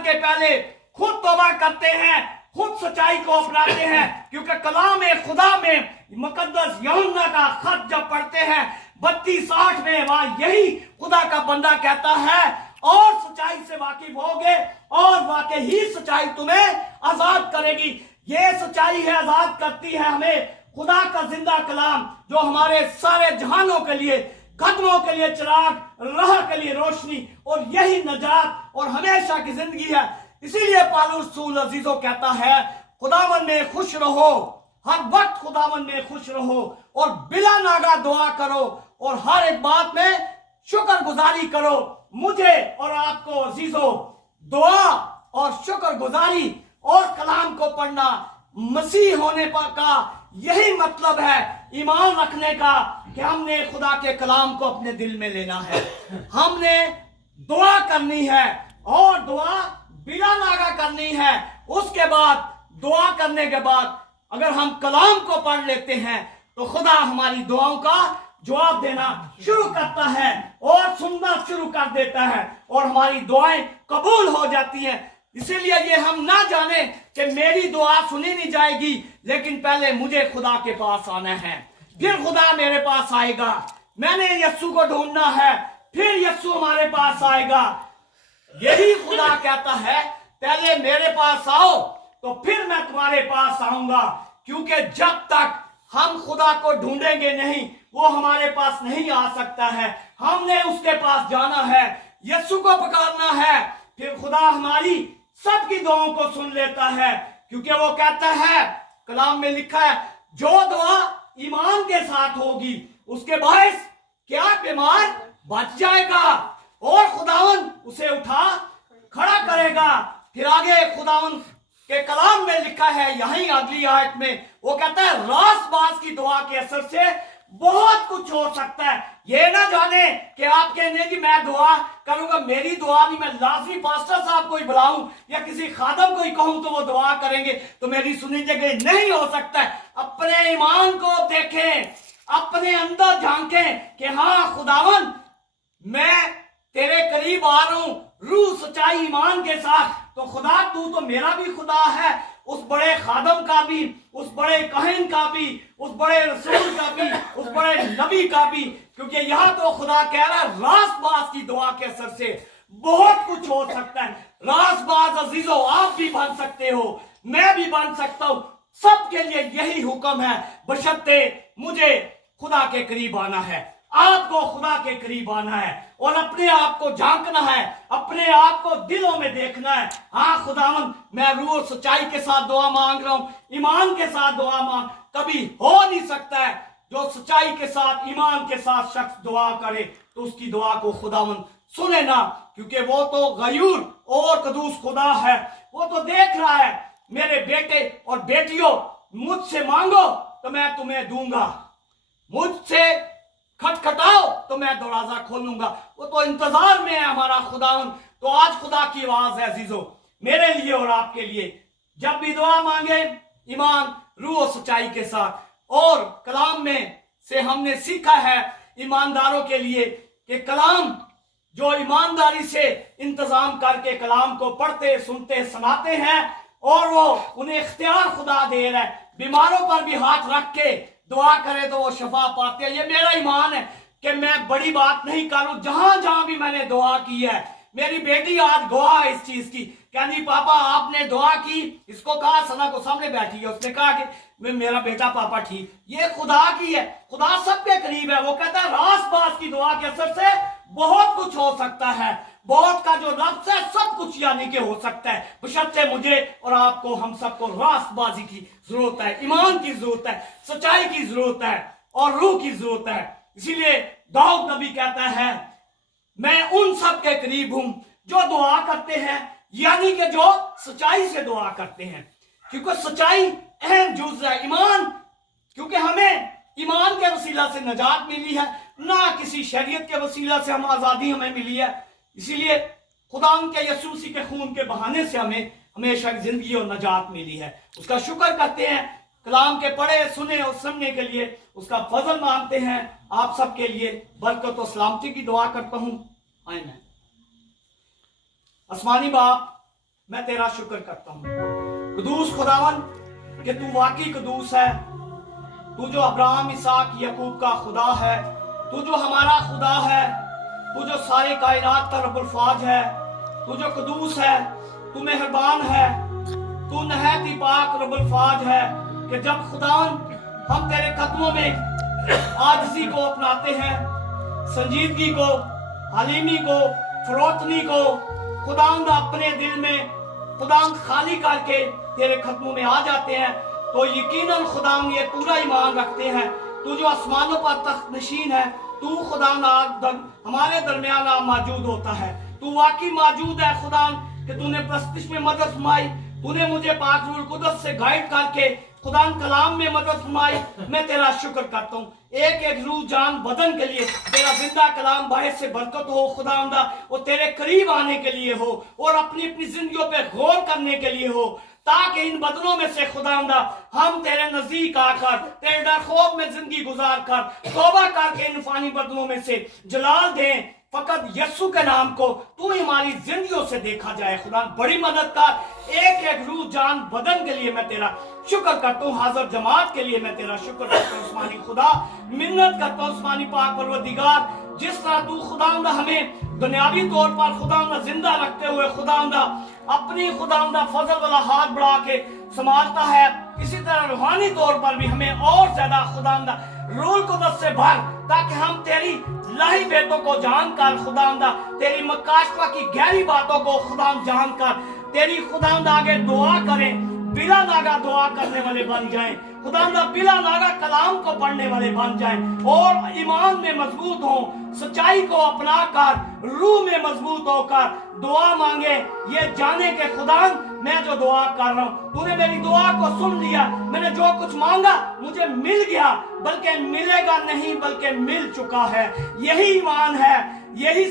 करके पहले खुद तौबा करते हैं, खुद सच्चाई को अपनाते हैं। क्योंकि कलाम खुदा में मुकद्दस यूहन्ना का खत जब पढ़ते हैं 32:8 में, वहां यही खुदा का बंदा कहता है, और सच्चाई से वाकिफ होगे और वाकई ही सच्चाई तुम्हें आजाद करेगी। ये सच्चाई है, आजाद करती है हमें। खुदा का जिंदा कलाम जो हमारे सारे जहानों के लिए, कदमों के लिए चिराग, राह के लिए रोशनी, और यही नजात और हमेशा की जिंदगी है। इसीलिए पौलुस रसूल अजीजों कहता है, खुदावन में खुश रहो, हर वक्त खुदावन में खुश रहो, और बिला नागा दुआ करो, और हर एक बात में शुक्रगुजारी करो। मुझे और आपको अजीजों दुआ और शुक्रगुजारी और कलाम को पढ़ना, मसीह होने पर का यही मतलब है, ईमान रखने का, कि हमने खुदा के कलाम को अपने दिल में लेना है, हमने दुआ करनी है, और दुआ बिला नागा करनी है। उसके बाद दुआ करने के बाद अगर हम कलाम को पढ़ लेते हैं तो खुदा हमारी दुआओं का जवाब देना शुरू करता है और सुनना शुरू कर देता है, और हमारी दुआएं कबूल हो जाती हैं। इसीलिए ये हम ना जाने कि मेरी दुआ सुनी नहीं जाएगी, लेकिन पहले मुझे खुदा के पास आना है, फिर खुदा मेरे पास आएगा। मैंने यस्सु को ढूंढना है, फिर यस्सु हमारे पास आएगा। यही खुदा कहता है, पहले मेरे पास आओ तो फिर मैं तुम्हारे पास आऊंगा। क्योंकि जब तक हम खुदा को ढूंढेंगे नहीं, वो हमारे पास नहीं आ सकता है। हमने उसके पास जाना है, यीशु को पुकारना है, फिर खुदा हमारी सबकी दुआओं को सुन लेता है। क्योंकि वो कहता है, कलाम में लिखा है, जो दुआ ईमान के साथ होगी उसके बायस क्या बीमार बच जाएगा, और खुदावन उसे उठा खड़ा करेगा। फिर आगे खुदावन के कलाम में लिखा है, यही अगली आयत में वो कहता है, रासबाज की दुआ के असर से बहुत कुछ हो सकता है। ये ना जाने कि आप कहने की मैं दुआ करूंगा, मेरी दुआ नहीं, मैं लाजमी पास्टर साहब को ही बुलाऊं या किसी खादम को ही कहूं तो वो दुआ करेंगे तो मेरी सुनी जगह नहीं हो सकता है। अपने ईमान को देखें, अपने अंदर झांकें कि हाँ खुदावन, मैं तेरे करीब आ रहा हूं रूह सच्चाई ईमान के साथ। तो खुदा तू तो मेरा भी खुदा है, उस बड़े खादम का भी, उस बड़े कहन का भी, उस बड़े रसूल का भी, उस बड़े नबी का भी। क्योंकि यहां तो खुदा कह रहा है, रासबाज की दुआ के असर से बहुत कुछ हो सकता है। रासबाज अजीजों आप भी बन सकते हो, मैं भी बन सकता हूं। सबके लिए यही हुक्म है, बशर्ते मुझे खुदा के करीब आना है, आपको खुदा के करीब आना है, और अपने आप को झांकना है, अपने आप को दिलों में देखना है। हाँ खुदावन, मैं रूह सच्चाई के साथ दुआ मांग रहा हूं, ईमान के साथ दुआ मांग। कभी हो नहीं सकता है जो सच्चाई के साथ, ईमान के साथ शख्स दुआ करे तो उसकी दुआ को खुदावन सुने ना, क्योंकि वो तो गयूर और कदूस खुदा है। वो तो देख रहा है, मेरे बेटे और बेटियों, मुझसे मांगो तो मैं तुम्हें दूंगा, मुझसे खटखटाओ तो मैं दरवाजा खोलूंगा। वो तो इंतजार में है हमारा खुदावन। तो आज खुदा की आवाज है अजीजों, मेरे लिए और आपके लिए, जब भी दुआ मांगे ईमान, रूह और सच्चाई के साथ। और कलाम में से हमने सीखा है ईमानदारों के लिए कि कलाम जो ईमानदारी से इंतजाम करके कलाम को पढ़ते, सुनते, सुनाते हैं, और वो उन्हें इख्तियार खुदा दे रहा है, बीमारों पर भी हाथ रख के दुआ करे तो वो शफा पाते हैं। ये मेरा ईमान है कि मैं बड़ी बात नहीं करूं, जहां जहां भी मैंने दुआ की है। मेरी बेटी आज गवाह है इस चीज की, कहनी पापा आपने दुआ की, इसको कहा, सना को सामने बैठी है, उसने कहा कि मेरा बेटा पापा ठीक। ये खुदा की है, खुदा सबके करीब है। वो कहता है रासबाज की दुआ के असर से बहुत कुछ हो सकता है। बहुत का जो लफ्ज है सब कुछ यानी कि हो सकता है, बशर्ते मुझे और आपको, हम सबको रासबाजी की जरूरत है, ईमान की जरूरत है, सच्चाई की जरूरत है, और रूह की जरूरत है। इसीलिए दाऊद नबी कहता है, मैं उन सब के करीब हूं जो दुआ करते हैं, यानी कि जो सच्चाई से दुआ करते हैं। क्योंकि सच्चाई अहम जुज़ है, ईमान, क्योंकि हमें ईमान के वसीला से नजात मिली है, ना किसी शरीयत के वसीला से हम आजादी हमें मिली है। इसीलिए खुदा के यीशु मसीह के खून के बहाने से हमें हमेशा जिंदगी और नजात मिली है। उसका शुक्र करते हैं, कलाम के पढ़े, सुने और सुनने के लिए उसका फजल मांगते हैं। आप सबके लिए बरकत और सलामती की दुआ करता हूं। आमीन। आसमानी बाप, मैं तेरा शुक्र करता हूँ। कदूस खुदावन कि तू वाकई कदूस है, तू जो अब्राहम, इसहाक, याकूब का खुदा है, तू जो हमारा खुदा है, तू जो सारे कायनात का रब्बुल फाज है, तू जो कदूस है, तू मेहरबान है, तू नहायत ही पाक रब्बुल फाज है कि जब खुदावन हम तेरे कदमों में आजिज़ी को अपनाते हैं, संजीदगी को, हलीमी को, फरोतनी को खुदावंद अपने दिल में खुदावंद खाली करके तेरे कदमों में आ जाते हैं, तो यकीनन खुदावंद ये पूरा ईमान रखते हैं तू जो आसमानों पर तख्त नशीन है, तू खुदावंद हमारे दरमियान मौजूद होता है। तू वाकई मौजूद है खुदावंद कि तूने प्रस्तिश में मदद फरमाई, तूने मुझे पाक रूह कुदस से गाइड करके खुदावंद कलाम में मदद फरमाई। मैं तेरा शुक्र करता हूँ एक एक रूह जान बदन के लिए तेरा जिंदा कलाम बाहर से बरकत हो खुदावंदा, वो तेरे करीब आने के लिए हो और अपनी अपनी जिंदगियों पे गौर करने के लिए हो, ताकि इन बदनों में से खुदावंदा हम तेरे नजदीक आकर तेरे डर खौफ में जिंदगी गुजार कर तौबा करके इन फानी बदनों में से जलाल दें। फकत यस्सु के नाम को तू हमारी जिंदगियों से देखा जाए। खुदा बड़ी मदद कर, एक एक रूह जान बदन के लिए मैं तेरा शुक्र करता हूँ, हाजिर जमात के लिए मैं तेरा शुक्र करता हूँ। उस्मानी खुदा मिन्नत करता हूँ उस्मानी पाक परवरदिगार, जिस तरह तू खुदावंदा हमें दुनियावी तौर पर खुदावंदा जिंदा रखते हुए खुदावंदा अपनी खुदावंदा फजल वाला हाथ बढ़ा के संभालता है, इसी तरह रूहानी तौर पर भी हमें और ज्यादा खुदावंदा रूह कुदस से भर, ताकि हम तेरी लाही बेटों को जानकर खुदावंदा तेरी मकाशवा की गहरी बातों को खुदावंद जानकर तेरी खुदावंद आगे दुआ करें, बिला नागा दुआ करने वाले बन जाएं, खुदावंदा बिला नागा कलाम को पढ़ने वाले बन जाएं और ईमान में मजबूत हों, सच्चाई को अपनाकर रूह में मजबूत होकर दुआ मांगे, ये जाने के खुदावंद मैं जो दुआ कर रहा हूँ तूने मेरी दुआ को सुन लिया, मैंने जो कुछ मांगा मुझे मिल गया, बल्कि मिलेगा नहीं बल्कि मिल चुका है। यही ईमान है, यही